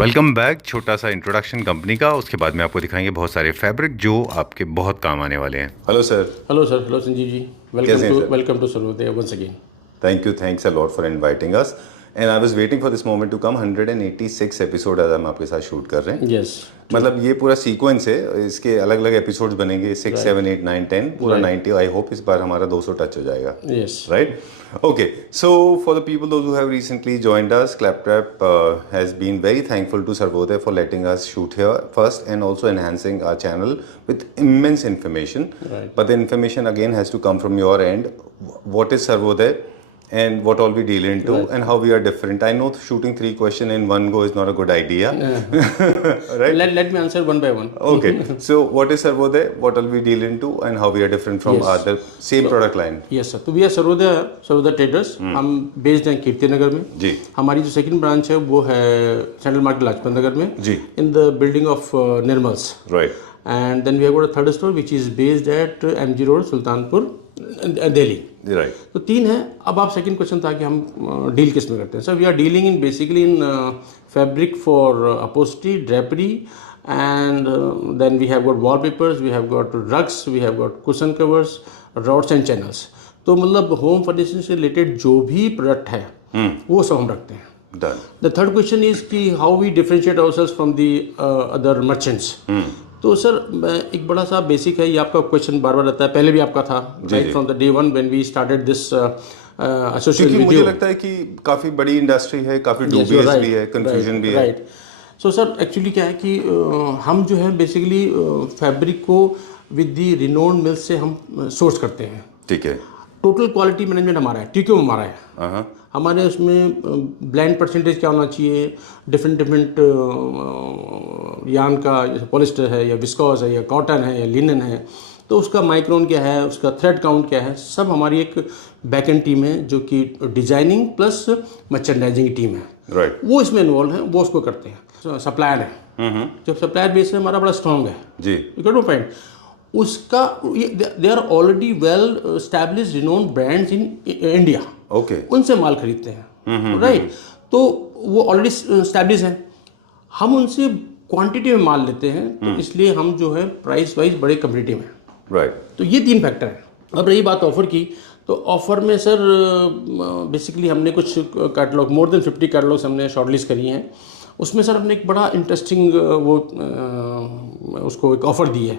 Welcome back. छोटा सा introduction company का, उसके बाद में आपको दिखाएंगे बहुत सारे फैब्रिक जो आपके बहुत काम आने वाले हैं। Hello sir. Hello sir, hello Sanjeev ji. कैसे हैं sir? Welcome to Sarvodaya once again. Thank you, thanks a lot for inviting us and I was waiting for this moment to come. 186 episode आज हम आपके साथ शूट कर रहे हैं। यस, मतलब ये पूरा सीक्वेंस है, इसके अलग अलग एपिसोड्स बनेंगे, 6 7 8 9 10 पूरा 90। आई होप इस बार हमारा 200 टच हो जाएगा। Yes, right, okay, so for the people those who have recently joined us, Claptrap has been very thankful to Sarvodaya for letting us shoot here first and also enhancing our channel with immense information. Right. But the information again has to come from your end. What is Sarvodaya and what all we deal into, Right. and how we are different. I know shooting 3 questions in one go is not a good idea. Right? let me answer one by one. Okay, so what is Sarvodaya, what all we deal into, and how we are different from Yes. other same product line. Yes sir, तो we are Sarvodaya traders. हम based हैं कीर्ति नगर में जी। हमारी जो second branch है वो है central market Lajpat Nagar में ji. In the building of Nirmals. Right. And then we have got a third store which is based at MG road Sultanpur Delhi. Right. तो 3 है। अब आप सेकंड क्वेश्चन था कि हम डील किस में करते हैं। Sir we are dealing in basically in fabric for upholstery, drapery, and then we have got wallpapers, we have got rugs, we have got cushion covers, rods and channels. तो मतलब home furnishing से related जो भी product है वो सब हम रखते हैं। Done. The third question is कि how we differentiate ourselves from the other merchants. तो सर एक बड़ा सा बेसिक है, ये आपका क्वेश्चन बार बार रहता है, पहले भी आपका था right from the day one when we started this association क्योंकि विद मुझे यू। लगता है कि काफी बड़ी इंडस्ट्री है, काफी डूबियस भी है, कंफ्यूजन भी है। राइट। सो सर एक्चुअली क्या है कि हम जो है बेसिकली फैब्रिक को विद द रिनोन्ड मिल्स से हम सोर्स करते हैं। ठीक है। टोटल क्वालिटी मैनेजमेंट हमारा है, टीक्यू हमारा है। हाँ। हमारे उसमें ब्लेंड परसेंटेज क्या होना चाहिए, डिफरेंट यान का, जैसे पॉलिस्टर है या विस्कोस है या कॉटन है या लिनन है, तो उसका माइक्रोन क्या है, उसका थ्रेड काउंट क्या है, सब हमारी एक बैक एंड टीम है जो कि डिजाइनिंग प्लस मर्चेंडाइजिंग टीम है। राइट। वो इसमें इन्वॉल्व है, वो उसको करते हैं। सप्लायर है, जब सप्लायर बेस है हमारा बड़ा स्ट्रॉन्ग है। जी। You get my point. उसका they are already well established renowned brands in India. Okay. उनसे माल खरीदते हैं राइट। तो वो ऑलरेडी एस्टैब्लिश है, हम उनसे क्वांटिटी में माल लेते हैं, तो इसलिए हम जो है प्राइस वाइज बड़े कम्पिटिटिव हैं। राइट। तो ये 3 फैक्टर हैं। अब रही बात ऑफर की, तो ऑफर में सर बेसिकली हमने कुछ कैटलॉग, मोर देन 50 कैटलॉग्स हमने शॉर्टलिस्ट करी हैं। उसमें सर हमने एक बड़ा इंटरेस्टिंग वो उसको एक ऑफ़र दी है।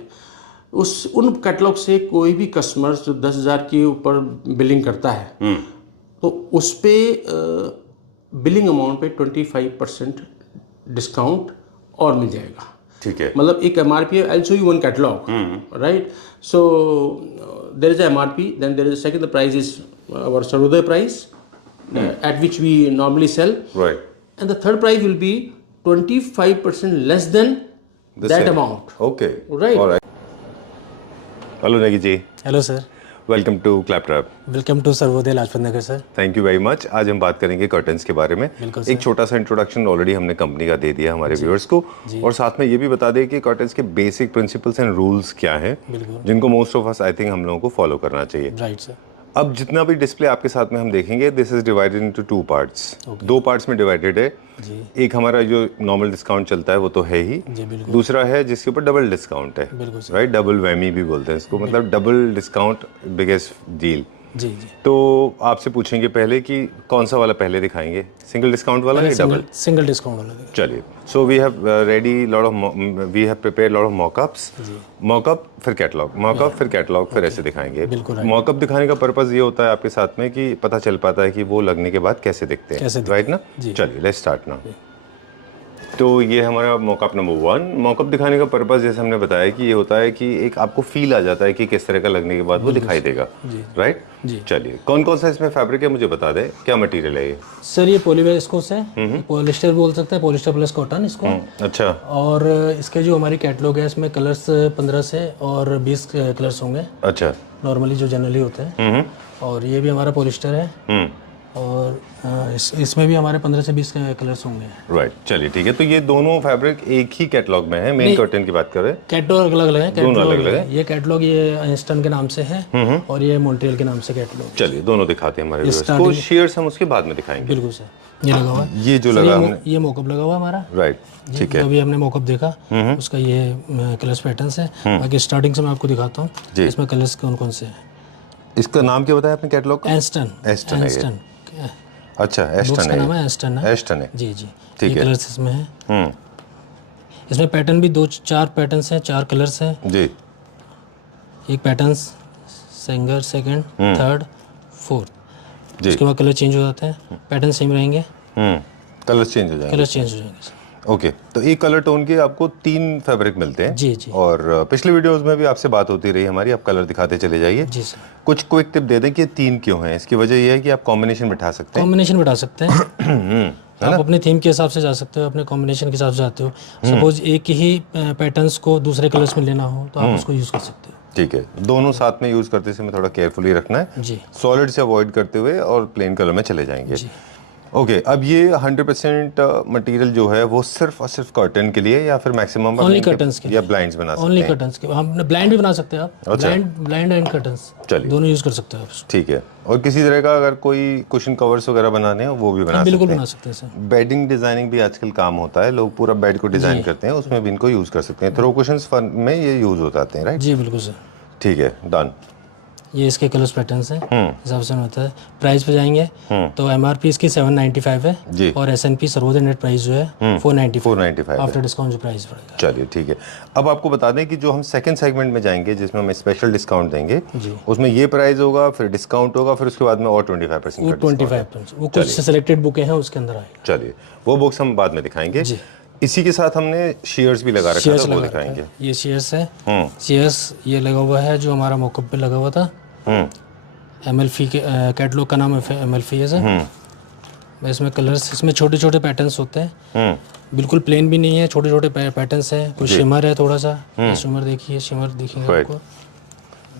उन कैटलॉग से कोई भी कस्टमर जो 10,000 के ऊपर बिलिंग करता है तो उस पर बिलिंग अमाउंट पे 25% डिस्काउंट और मिल जाएगा। ठीक है। मतलब एक MRP है, I show you one catalogue right. So there is MRP, then there is second, the price is our Sarvodaya price at which we normally sell, Right. and the third price will be 25% less than that amount. Okay. Right. All right. Hello Negi ji. Hello sir, welcome to Claptrap. Welcome to Sarvodaya Lajpat Nagar sir. Thank you very much. आज हम बात करेंगे curtains के बारे में। बिल्कुल एक छोटा सा इंट्रोडक्शन ऑलरेडी हमने कंपनी का दे दिया हमारे व्यूअर्स को, और साथ में ये भी बता दें कि कर्टन्स के बेसिक प्रिंसिपल्स एंड रूल्स क्या हैं, जिनको most of us I think हम लोगों को फॉलो करना चाहिए। Right sir. अब जितना भी डिस्प्ले आपके साथ में हम देखेंगे, this is divided into 2 parts. 2 parts में डिवाइडेड है। एक हमारा जो नॉर्मल डिस्काउंट चलता है वो तो है ही, दूसरा है जिसके ऊपर डबल डिस्काउंट है, राइट। डबल वैमी भी बोलते हैं इसको, मतलब डबल डिस्काउंट, बिगेस्ट डील। जी। तो आपसे पूछेंगे पहले कि कौन सा वाला पहले दिखाएंगे, सिंगल डिस्काउंट वाला या डबल? सिंगल डिस्काउंट वाला। चलिए, so we have ready lot of, we have prepared lot of mockups. Mockup फिर कैटलॉग, मॉकअप फिर कैटलॉग, फिर ऐसे दिखाएंगे। मॉकअप दिखाने का पर्पस ये होता है आपके साथ में कि पता चल पाता है कि वो लगने के बाद कैसे दिखते हैं, राइट ना। चलिए लेट्स स्टार्ट नाउ। तो ये हमारा मॉकअप नंबर 1। मॉकअप दिखाने का पर्पस जैसे हमने बताया कि ये होता है कि एक आपको फील आ जाता है कि किस तरह का लगने के बाद वो दिखाई देगा, राइट। चलिए, कौन कौन सा इसमें फैब्रिक है मुझे बता दें, क्या मटेरियल है ये? सर ये पॉलीवेस्कोस है, पॉलिस्टर बोल सकते हैं, पॉलिस्टर प्लस कॉटन इसको। अच्छा। और इसके जो हमारी कैटलॉग है इसमें कलर्स 15 से और 20 कलर्स होंगे। अच्छा। नॉर्मली जो जनरली होते हैं। और ये भी हमारा पॉलिस्टर है, और इसमें भी हमारे 15 से 20 कलर्स होंगे। राइट, चलिए ठीक है। तो ये दोनों फैब्रिक एक ही कैटलॉग में है, मेन कर्टन की बात कर रहे हैं। कैटलॉग अलग अलग है, दोनों अलग-अलग है। ये कैटलॉग ये एंस्टन के नाम से है और ये मॉन्ट्रियल के नाम से कैटलॉग। चलिए दोनों दिखाते हैं हमारे व्यूअर्स को। शेयर्स हम उसके बाद में दिखाएंगे। बिल्कुल सर, ये लगा हुआ है, ये जो लगा हमने, ये मॉकअप लगा हुआ हमारा। राइट, ठीक है। अभी हमने मॉकअप देखा, उसका ये कलर्स पैटर्न्स है। बाकी स्टार्टिंग से मैं आपको दिखाता हूँ इसमें कलर्स कौन कौन से हैं। इसका नाम क्या बताया आपने कैटलॉग का? एंस्टन। एस्टन है ये। अच्छा, बॉक्स एस्टन का है। नाम है एस्टन है। एस्टन है, जी जी, ठीक ये है। कलर्स इसमें है। इसमें पैटर्न भी 4 पैटर्न्स हैं, 4 कलर्स हैं। जी। एक पैटर्न सिंगर, सेकंड, थर्ड, फोर्थ। जी। उसके बाद कलर चेंज हो जाते हैं, पैटर्न सेम रहेंगे, कलर्स चेंज हो जाएंगे। कलर चेंज हो जाएंगे। ओके, तो एक कलर टोन के आपको 3 फैब्रिक मिलते हैं। जी जी और पिछले वीडियोस में भी आपसे बात होती रही हमारी, आप कलर दिखाते चले जाइए। जी सर। कुछ क्विक टिप दे दें कि ये 3 क्यों हैं। इसकी वजह ये है कि आप कॉम्बिनेशन बिठा सकते हैं। कॉम्बिनेशन बिठा सकते हैं। आप अपने थीम के हिसाब से जा सकते हो, अपने कॉम्बिनेशन के हिसाब से जाते हो। सपोज एक ही पैटर्न्स को दूसरे कलर्स में लेना हो तो आप उसको यूज़ कर सकते हो। ठीक है, दोनों साथ में यूज़ करते समय थोड़ा केयरफुली रखना है। जी। सॉलिड से अवॉइड करते हुए और प्लेन कलर में चले जाएंगे। ओके, अब ये 100% मटेरियल जो है वो सिर्फ और सिर्फ कर्टन के लिए या फिर मैक्सिमम ओनली कर्टन्स के या ब्लाइंड्स बना सकते ओनली हैं? कर्टन्स के। हम ब्लाइंड भी बना सकते हैं आप। ब्लाइंड एंड कर्टन्स चलिए, दोनों यूज़ कर सकते हो आप। ठीक है। और किसी तरह का अगर कोई कुशन कवर्स वगैरह बनाने हो वो भी बना सकते बिल्कुल हैं। बना सकते हैं सर। बेडिंग डिजाइनिंग भी आजकल काम होता है, लोग पूरा बेड को डिजाइन करते हैं, उसमें भी इनको यूज कर सकते हैं। थ्रो कुशंस में ये यूज हो जाते हैं, राइट? जी बिल्कुल सर। ठीक है, डन। ये इसके कलर्स पैटर्न्स हैं, हिसाब से होता है। प्राइस पे जाएंगे तो एमआरपी इसकी 795 है जी। और एसएनपी सर्वोदय नेट प्राइस जो है 495 है। आफ्टर डिस्काउंट जो प्राइस पड़ेगा। चलिए ठीक है। अब आपको बता दें कि जो हम सेकंड सेगमेंट में जाएंगे जिसमें हम स्पेशल डिस्काउंट देंगे, उसमें ये प्राइस होगा, फिर डिस्काउंट होगा, फिर उसके बाद में और 25% वो 25%, वो कुछ सिलेक्टेड बुकें हैं उसके अंदर आएगा। चलिए, वो बुक्स हम बाद में दिखाएंगे। इसी के साथ हमने शेयर्स भी लगा रखा था, वो दिखाएंगे। ये शेयर्स है, शेयर्स ये लगा हुआ है जो हमारा मॉकअप पे लगा हुआ था। एमएलफी के कैटलॉग का नाम है एमएलफी है सर। इसमें कलर्स, इसमें छोटे छोटे पैटर्न्स होते हैं, बिल्कुल प्लेन भी नहीं है, छोटे छोटे पैटर्न्स हैं। कुछ शिमर है थोड़ा सा, शिमर देखिए, शिमर दिखेगा आपको।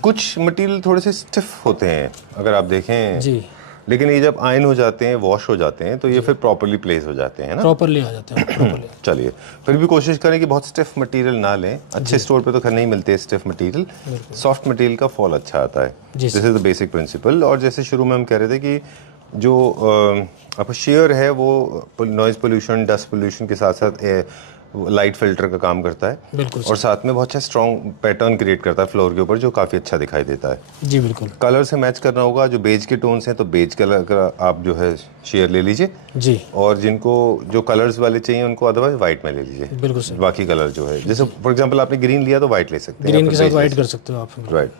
कुछ मटेरियल थोड़े से स्टिफ होते हैं अगर आप देखें जी, लेकिन ये जब आयन हो जाते हैं, वॉश हो जाते हैं, तो ये फिर प्रॉपर्ली प्लेस हो जाते हैं ना, प्रॉपर्ली आ जाते हैं प्रॉपर्ली। चलिए, फिर भी कोशिश करें कि बहुत स्टिफ मटेरियल ना लें। अच्छे स्टोर पे तो खैर नहीं मिलते स्टिफ मटेरियल, सॉफ्ट मटेरियल का फॉल अच्छा आता है। This is the basic principle. और जैसे शुरू में हम कह रहे थे कि जो आपका शेयर है वो नॉइज पोल्यूशन, डस्ट पोल्यूशन के साथ साथ लाइट फिल्टर का काम करता है, बिल्कुल और साथ में बहुत अच्छा स्ट्रॉन्ग पैटर्न क्रिएट करता है फ्लोर के ऊपर, जो काफ़ी अच्छा दिखाई देता है। जी बिल्कुल। कलर से मैच करना होगा। जो बेज के टोन्स हैं तो बेज कलर का आप जो है शेयर ले लीजिए जी, और जिनको जो कलर्स वाले चाहिए उनको अदरवाइज वाइट में ले लीजिए। बिल्कुल सर। बाकी कलर जो है, जैसे फॉर एग्जांपल आपने ग्रीन लिया तो वाइट ले सकते हैं, ग्रीन के साथ वाइट कर सकते हो आप। राइट,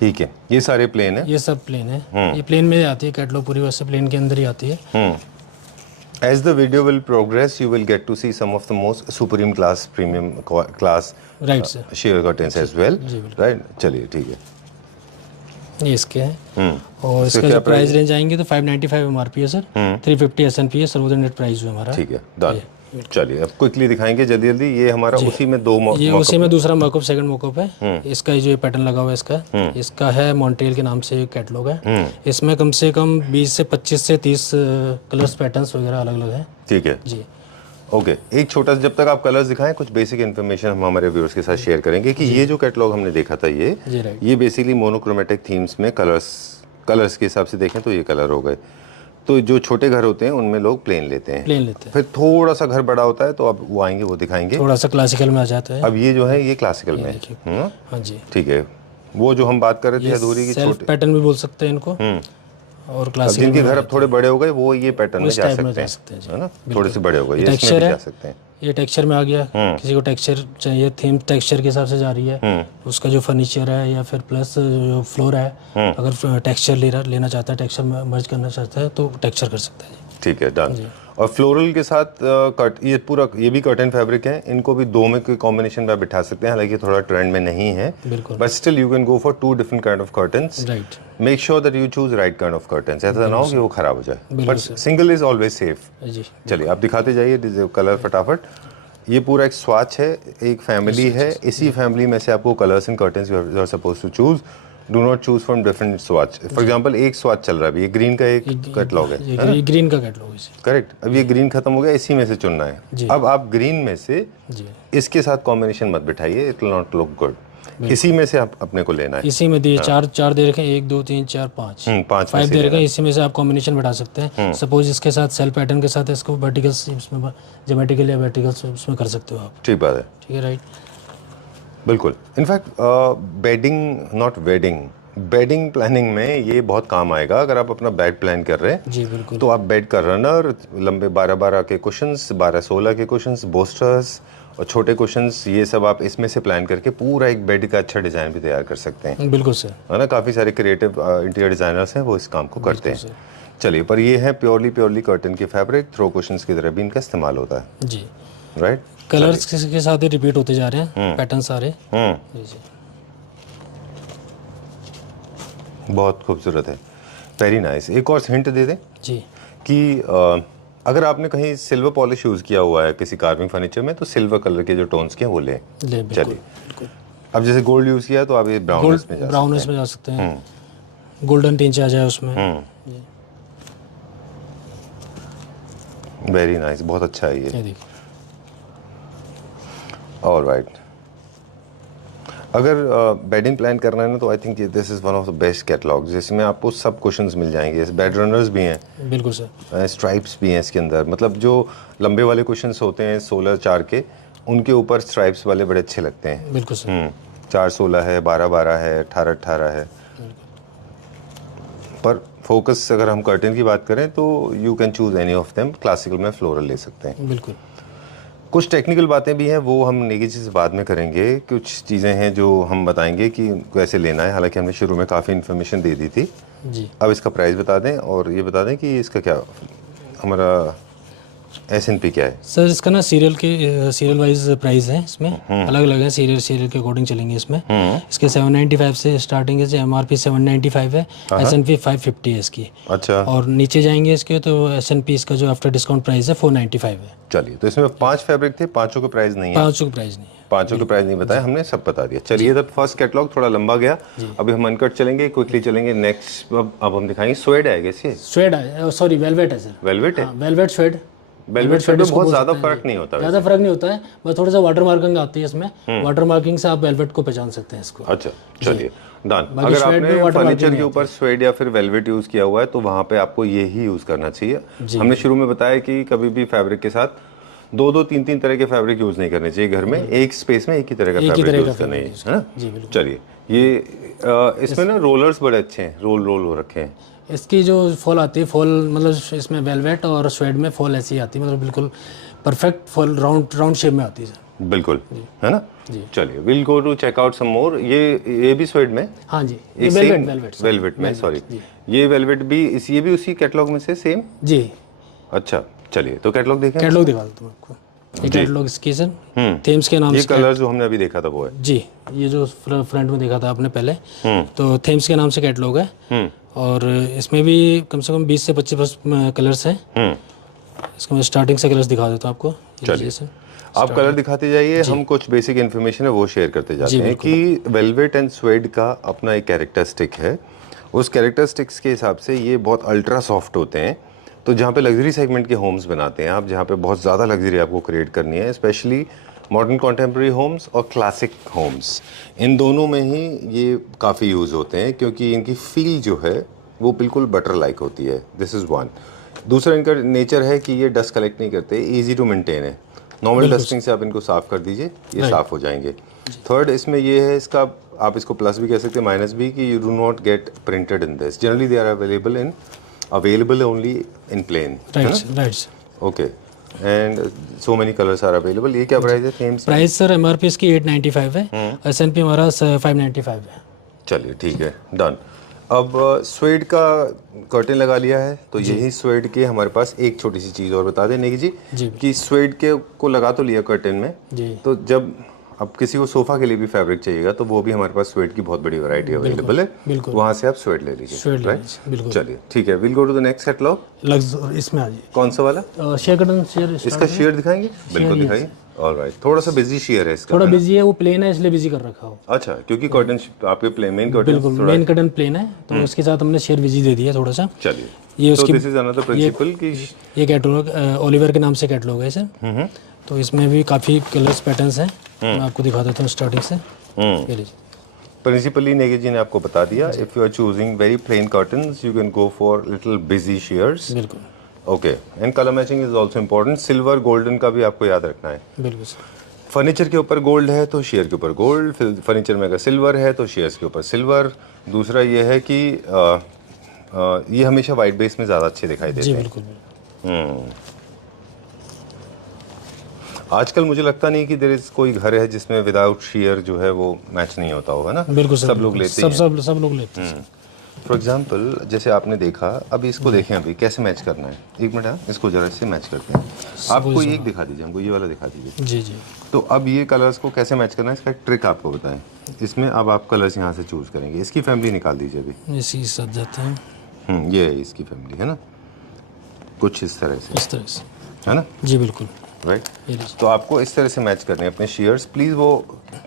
ठीक है। ये सारे प्लेन है, ये सब प्लेन है, ये प्लेन में आती है कैटलॉग पूरी, वैसे प्लेन के अंदर ही आती है। As the video will progress, you will get to see some of the most supreme class, premium class right sir, sheer curtains as well, right? चलिए ठीक है। ये इसके हैं। और इसका जो प्राइस रेंज आएंगे तो 595 एमआरपी है सर, 350 एसएनपी है, सर्वोदय नेट प्राइस जो हमारा। ठीक है, डन। चलिए, अब क्विकली दिखाएंगे जल्दी जल्दी। ये हमारा उसी में दो ये उसी में दूसरा मॉकअप, सेकंड मॉकअप है। इसका जो ये पैटर्न लगा हुआ है इसका है मॉन्ट्रियल के नाम से कैटलॉग है। इसमें कम से कम 20 से 25 से 30 कलर्स पैटर्न्स वगैरह अलग अलग हैं। ठीक है जी, ओके। एक छोटा सा, जब तक आप कलर्स दिखाएं, कुछ बेसिक इन्फॉर्मेशन हम हमारे व्यूअर्स के साथ शेयर करेंगे कि ये जो कैटलॉग हमने देखा था ये बेसिकली मोनोक्रोमेटिक थीम्स में कलर्स के हिसाब से देखें तो ये कलर हो गए। तो जो छोटे घर होते हैं उनमें लोग प्लेन लेते हैं, फिर थोड़ा सा घर बड़ा होता है तो अब वो आएंगे, वो दिखाएंगे, थोड़ा सा क्लासिकल में आ जाता है। अब ये जो है ये क्लासिकल में है। हाँ जी, ठीक है। वो जो हम बात कर रहे थे अधूरी की सेल्फ पैटर्न भी बोल सकते हैं इनको। और क्लासिकल जिनके घर अब थोड़े बड़े हो गए वो ये पैटर्न में जा सकते हैं, है ना, थोड़े से बड़े हो गए, ये इसमें भी जा सकते हैं। ये टेक्सचर में आ गया, किसी को टेक्सचर चाहिए, थीम टेक्सचर के हिसाब से जा रही है। उसका जो फर्नीचर है या फिर प्लस जो फ्लोर है, अगर टेक्सचर लेना चाहता है, टेक्सचर मर्ज करना चाहता है तो टेक्सचर कर सकता है। ठीक है, डन। और फ्लोरल के साथ ये भी कर्टन फैब्रिक है, इनको भी दो में कोई कॉम्बिनेशन में बिठा सकते हैं, हालांकि थोड़ा ट्रेंड में नहीं है, but still you can go for 2 different kind of curtains. Right, make sure that you choose right kind of curtains, ऐसा ना हो कि वो खराब हो जाए, but single is always safe. चलिए, आप दिखाते जाइए कलर फटाफट। ये पूरा एक स्वाच है, एक फैमिली है, इसी फैमिली में से आपको colours and curtains you are suppose to choose. Do not choose from different swatch. For example एक स्वाच चल रहा है अभी, ये ग्रीन का एक कैटलॉग है ये ग्रीन का कैटलॉग है। करेक्ट। अब ये ग्रीन खत्म हो गया, इसी में से चुनना है। अब आप ग्रीन में से जी इसके साथ कॉम्बिनेशन मत बिठाइए, it will not look good. इसी में से आप अपने को लेना है। इसी में दिए चार दे रखे हैं, 1 2 3 4 5 5 5 दे रखे हैं। इसी में से आप कॉम्बिनेशन बैठा सकते हैं। सपोज इसके साथ सेल पैटर्न के साथ इसको वर्टिकल इसमें ज्योमेट्रिकल या वर्टिकल उसमें कर सकते हो आप। ठीक बात है, ठीक है, राइट। बिल्कुल। In fact bedding not wedding, bedding planning में ये बहुत काम आएगा। अगर आप अपना बेड प्लान कर रहे हैं जी बिल्कुल, तो आप बेड का रनर, लंबे 12-12 के कुशंस, 12-16 के कुशंस, बोस्टर्स और छोटे कुशंस, ये सब आप इसमें से प्लान करके पूरा एक बेड का अच्छा डिज़ाइन भी तैयार कर सकते हैं। बिल्कुल सर। है ना, काफ़ी सारे क्रिएटिव इंटीरियर डिज़ाइनर्स हैं वो इस काम को करते हैं। चलिए, पर ये है प्योरली कर्टन की फैब्रिक, थ्रो कुशंस की तरह भी इनका इस्तेमाल होता है। जी, राइट। कलर्स के साथ ही रिपीट होते जा रहे हैं, पैटर्न सारे। जी जी, बहुत खूबसूरत है, वेरी नाइस। एक और हिंट दे दें जी कि अगर आपने कहीं सिल्वर पॉलिश यूज़ किया हुआ है किसी कार्विंग फर्नीचर में, तो सिल्वर कलर के जो टोन्स के हैं वो लें। बिल्कुल चलिए, बिल्कुल। अब जैसे गोल्ड यूज़ किया तो आप ये ब्राउननेस में जा ब्राउननेस में जा सकते हैं, गोल्डन टिंच आ जाए उसमें। वेरी नाइस, बहुत अच्छा है ये। देखिए, ऑलराइट। अगर बेडिंग प्लान करना है ना, तो I think this is one of the best catalogue, जिसमें आपको सब कुशंस मिल जाएंगे। बेड रनर्स भी हैं, बिल्कुल सर। स्ट्राइप्स भी हैं इसके अंदर। मतलब जो लंबे वाले कुशंस होते हैं 16-4 के, उनके ऊपर स्ट्राइप्स वाले बड़े अच्छे लगते हैं। बिल्कुल सर। 4-16 है, 12-12 है, 18-18 है। पर फोकस अगर हम कर्टन की बात करें तो you can choose any of them. Classical में फ्लोरल ले सकते हैं। बिल्कुल। कुछ टेक्निकल बातें भी हैं, वो हम नेगी जी से बाद में करेंगे। कुछ चीज़ें हैं जो हम बताएंगे कि कैसे लेना है, हालांकि हमने शुरू में काफ़ी इन्फॉर्मेशन दे दी थी। जी, अब इसका प्राइस बता दें और ये बता दें कि इसका क्या हमारा S&P क्या है। सर इसका ना सीरियल वाइज प्राइस है इसमें, अलग अलग है, सीरियल के अकॉर्डिंग चलेंगे इसमें। इसके 795 से स्टार्टिंग है, MRP 795 है, S&P 550 है इसकी। अच्छा, और नीचे जाएंगे इसके तो S&P इसका जो आफ्टर डिस्काउंट प्राइस है 495 है। चलिए, तो इसमें 5 फैब्रिक थे, 5 का प्राइस नहीं है। 500 का प्राइस नहीं है। 5 का प्राइस नहीं बताया हमने, सब बता दिया। चलिए, तब फर्स्ट कैटलॉग थोड़ा लंबा गया, अभी हम अनकट चलेंगे, क्विकली चलेंगे। नेक्स्ट अब हम दिखाएंगे स्वेड है, कैसे स्वेड है, सॉरी वेलवेट है सर। वेलवेट है। वेलवेट स्वेड, वेलवेट स्वेड में बहुत ज़्यादा फर्क नहीं होता। ज़्यादा फर्क नहीं होता है, बस थोड़ा सा वाटर मार्किंग आती है इसमें। वाटर मार्किंग से आप वेलवेट को पहचान सकते हैं इसको। अच्छा, चलिए डन। अगर आपने फर्नीचर के ऊपर स्वेड या फिर वेलवेट यूज़ किया हुआ है तो वहाँ पे आपको ये ही यूज़ करना चाहिए। हमने शुरू में बताया कि कभी भी फैब्रिक के साथ 2-2, 3-3 तरह के फैब्रिक यूज़ नहीं करने चाहिए घर में। एक स्पेस में एक ही तरह का फैब्रिक यूज़ करना है ना। चलिए, ये इसमें ना रोलर्स बड़े अच्छे हैं, रोल हो रखे हैं। इसकी जो फॉल आती है, फॉल मतलब इसमें वेलवेट और स्वेड में फॉल ऐसी आती है, मतलब बिल्कुल परफेक्ट फॉल राउंड शेप में आती है सर। बिल्कुल, है ना। चलिए, will go to check out some more. ये भी स्वेड में? हाँ जी, ये वेलवेट में, सॉरी, ये वेलवेट भी ये भी उसी कैटलॉग में से सेम? जी। अच्छा, चलिए, तो कैटलॉग देखें। कैटलॉग दिखा दूँ आपको। ये कैटलॉग इसकी सर, थेम्स के नाम ये से। कलर जो हमने अभी देखा था वो है जी, ये जो फ्रंट में देखा था आपने पहले, तो थेम्स के नाम से कैटलॉग है। और इसमें भी कम से कम 20 से 25 कलर्स हैं। इसको मैं स्टार्टिंग से कलर्स दिखा देता हूँ आपको। चलिए, आप कलर दिखाते जाइए, हम कुछ बेसिक इन्फॉर्मेशन है वो शेयर करते जाते हैं कि वेलवेट एंड स्वेड का अपना एक कैरेक्टरिस्टिक है। उस कैरेक्टरिस्टिक्स के हिसाब से ये बहुत अल्ट्रा सॉफ्ट होते हैं। तो जहाँ पे लग्जरी सेगमेंट के होम्स बनाते हैं आप, जहाँ पे बहुत ज़्यादा लग्जरी आपको क्रिएट करनी है, स्पेशली मॉडर्न कॉन्टेम्प्रेरी होम्स और क्लासिक होम्स, इन दोनों में ही ये काफ़ी यूज़ होते हैं, क्योंकि इनकी फील जो है वो बिल्कुल बटर लाइक होती है। This is one. दूसरा, इनका नेचर है कि ये डस्ट कलेक्ट नहीं करते, ईजी टू मेंटेन है। नॉर्मल डस्टिंग से आप इनको साफ़ कर दीजिए, ये साफ़ हो जाएंगे। थर्ड, इसमें ये है, इसका आप इसको प्लस भी कह सकते हैं, माइनस भी, कि you do not get printed in this. Generally they are available only in plain. Right. Okay, and so many colours are available. ये क्या प्राइस है? थेम्स प्राइस सर MRP इसकी 895 है, S&P हमारा 595 है। चलिए, ठीक है, डन। अब स्वेड का कर्टेन लगा लिया है, तो यही स्वेड के हमारे पास एक छोटी सी चीज़ और बता दें नेगी जी, कि स्वेड के को लगा तो लिया कर्टेन में जी। तो जब अब किसी को सोफा के लिए भी फैब्रिक चाहिएगा तो वो भी हमारे पास स्वेड की बहुत बड़ी वैरायटी अवेलेबल है, वहाँ से आप स्वेड ले लीजिए। राइट, चलिए, ठीक है, will go to the next catalogue. इसमें आ जाइए। कौन सा वाला? Sheer curtain. शेयर इसका शेयर दिखाएंगे? बिल्कुल दिखाइए। ऑलराइट, थोड़ा सा बिजी शेयर है इसका, थोड़ा बिजी है, वो प्लेन है इसलिए बिजी कर रखा हो। अच्छा, क्योंकि कर्टन आपके प्लेन, मेन कर्टन बिल्कुल मेन कर्टन प्लेन है, तो उसके साथ हमने शेयर बिजी दे दिया थोड़ा सा। चलिए, ये उसकी दिस इज अनदर प्रिंसिपल कि ये कैटलॉग ओलिवर के नाम से कैटलॉग है इसे। तो इसमें भी काफ़ी कलर्स पैटर्न्स हैं, मैं आपको दिखा देता हूँ स्टार्टिंग से। ये लीजिए, प्रिंसिपली नेगी जी ने आपको बता दिया, if you are choosing very plain curtains you can go for little busy sheers. बिल्कुल okay, and colour matching is also important. Silver golden का भी आपको याद रखना है। बिल्कुल सर। फर्नीचर के ऊपर गोल्ड है तो शेयर के ऊपर गोल्ड, फिर फर्नीचर में अगर सिल्वर है तो शेयर्स के ऊपर सिल्वर। दूसरा ये है कि ये हमेशा वाइट बेस में ज़्यादा अच्छे दिखाई देते जी हैं। बिल्कुल। आजकल मुझे लगता नहीं कि देयर इज कोई घर है जिसमें विदाउट शेयर जो है वो मैच नहीं होता होगा ना। बिल्कुल सर, सब लोग लेते हैं। सब लोग लेते हैं। फॉर एग्जाम्पल जैसे आपने देखा, अभी इसको देखें अभी कैसे मैच करना है। एक मिनट, इसको जरा इससे मैच करते हैं। आपको एक दिखा दीजिए, हमको ये वाला दिखा दीजिए। जी जी। तो अब ये कलर्स को कैसे मैच करना है, इसका एक ट्रिक आपको बताएं। इसमें अब आप कलर्स यहाँ से चूज करेंगे। इसकी फैमिली निकाल दीजिए अभी। इसी के साथ जाते हैं। ये है इसकी फैमिली, है ना, कुछ इस तरह से, इस तरह से, है ना, जी बिल्कुल। राइट। ये लीजिए। तो आपको इस तरह से मैच करने हैं अपने शेयर्स। प्लीज़, वो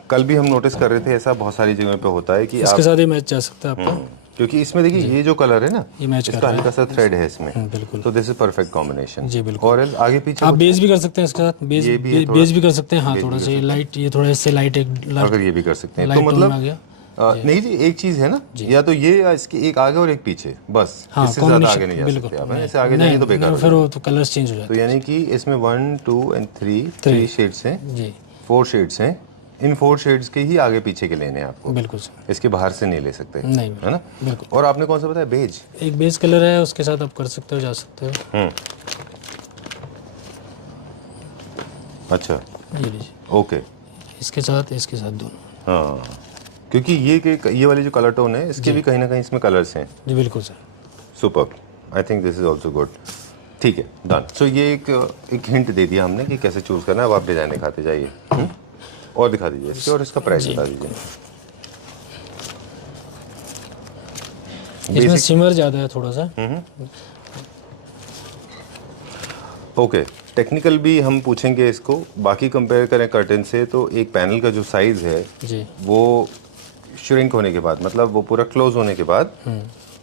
कल भी हम नोटिस कर रहे थे, ऐसा बहुत सारी जगहों पे होता है कि इसके साथ ही मैच जा सकता है आपका। क्योंकि इसमें देखिए ये जो कलर है ना, ये मैच कर इसका रहा है। हल्का सा थ्रेड है इसमें, बिल्कुल। तो दिस इज परफेक्ट कॉम्बिनेशन। जी बिल्कुल। और आगे पीछे आप बेस भी कर सकते हैं इसके साथ, बेस ये भी है थोड़ा बेस भी कर सकते हैं। हाँ, थोड़ा सा ये लाइट, ये थोड़ा इससे लाइट एक अगर ये भी कर सकते हैं तो लाइट टोन मतलब आ गया। नहीं जी, एक चीज है ना, या तो ये या इसके एक आगे और एक पीछे, बस। हाँ, इससे ज्यादा आगे नहीं जा बिल्कुल। सकते आप, है ना? इससे आगे जाएंगे तो बेकार हो फिर जाएगा। वो तो कलर्स चेंज हो जाते तो यानी कि इसमें 1 2 एंड 3 शेड्स हैं, हैं। जी 4 शेड्स हैं। इन 4 शेड्स के ही आगे पीछे के लेने हैं आपको, बिल्कुल सर। इसके बाहर से नहीं ले सकते, नहीं है ना। बिल्कुल। और आपने कौन सा बताया, बेज? एक बेस कलर है, उसके साथ आप कर सकते हो, जा सकते हो। अच्छा, ये लीजिए, ओके। इसके साथ दोनों। हाँ, क्योंकि ये वाली जो कलर टोन है, इसके भी कहीं ना कहीं इसमें कलर्स हैं। जी बिल्कुल sir. Super, I think this is also good. ठीक है, डन। सो ये एक हिंट दे दिया हमने कि कैसे चूज करना है। अब आप डिजाइन दिखाते जाइए। और दिखा दीजिए इसके, और इसका प्राइस बता दीजिए। इसमें सिमर ज़्यादा है थोड़ा सा। ओके, टेक्निकल भी हम पूछेंगे इसको। बाकी कंपेयर करें कर्टन से तो एक पैनल का जो साइज है जी वो श्रिंक होने के बाद, मतलब वो पूरा क्लोज होने के बाद,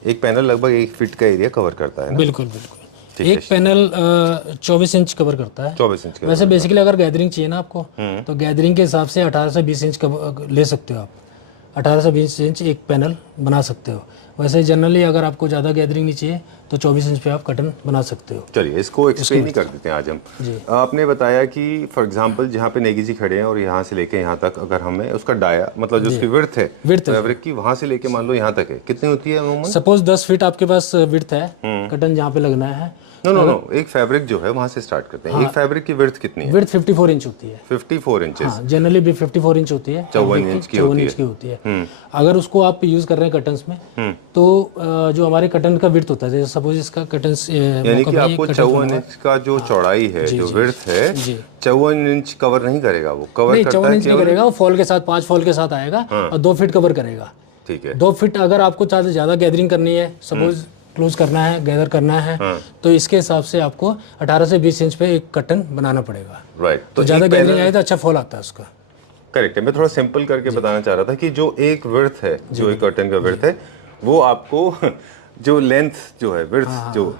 एक पैनल लगभग 1 फीट का एरिया कवर करता है ना। बिल्कुल बिल्कुल। एक पैनल 24 इंच कवर करता है। 24 इंच का। वैसे बेसिकली अगर गैदरिंग चाहिए ना आपको, तो गैदरिंग के हिसाब से 18 से 20 इंच ले सकते हो आप। 18 से 20 इंच एक पैनल बना सकते हो। वैसे जनरली अगर आपको ज़्यादा गैदरिंग नहीं चाहिए तो 24 इंच पे आप कर्टन बना सकते हो। चलिए, इसको एक्सप्लेन ही कर देते हैं आज हम। आपने बताया कि फॉर एग्जांपल जहाँ पे नेगी जी खड़े हैं और यहाँ से लेके यहाँ तक, अगर हमें उसका डाया, मतलब जो उसकी विड्थ है फैब्रिक की, वहाँ से लेके मान लो यहाँ तक है, कितनी होती है अमूमन? सपोज 10 फीट आपके पास विड्थ है, कर्टन जहाँ पे लगना है। नो, एक फैब्रिक जो है वहाँ से स्टार्ट करते हैं। एक फैब्रिक की विड्थ कितनी है? विड्थ 54 इंच होती है। 54 इंचेस। हाँ, जनरली भी 54 इंच होती है। 54 इंच की 54 इंच की होती है। अगर उसको आप यूज कर रहे हैं कर्टन्स में, तो जो हमारे कर्टन का विड्थ होता है, जैसे सपोज इसका कर्टन, यानी कि आपको 54 इंच का जो चौड़ाई है, जो विड्थ है, 54 इंच कवर नहीं करेगा। वो कवर करता 54 है इंच नहीं करेगा, वो फॉल के साथ, 5 फॉल के साथ आएगा और 2 फीट कवर करेगा। ठीक है। 2 फीट अगर आपको ज़्यादा गैदरिंग करनी है, सपोज क्लोज करना है, गैदर करना है, तो इसके हिसाब से आपको 18 से 20 इंच पे एक कर्टन बनाना पड़ेगा। राइट। तो ज़्यादा गैदरिंग आए तो अच्छा फॉल आता है उसका। करेक्ट है। मैं थोड़ा सिंपल करके बताना चाह रहा था कि जो एक विड्थ है, जो एक कर्टन का विड्थ है, वो आपको जो लेंथ जो है, विड्थ जो,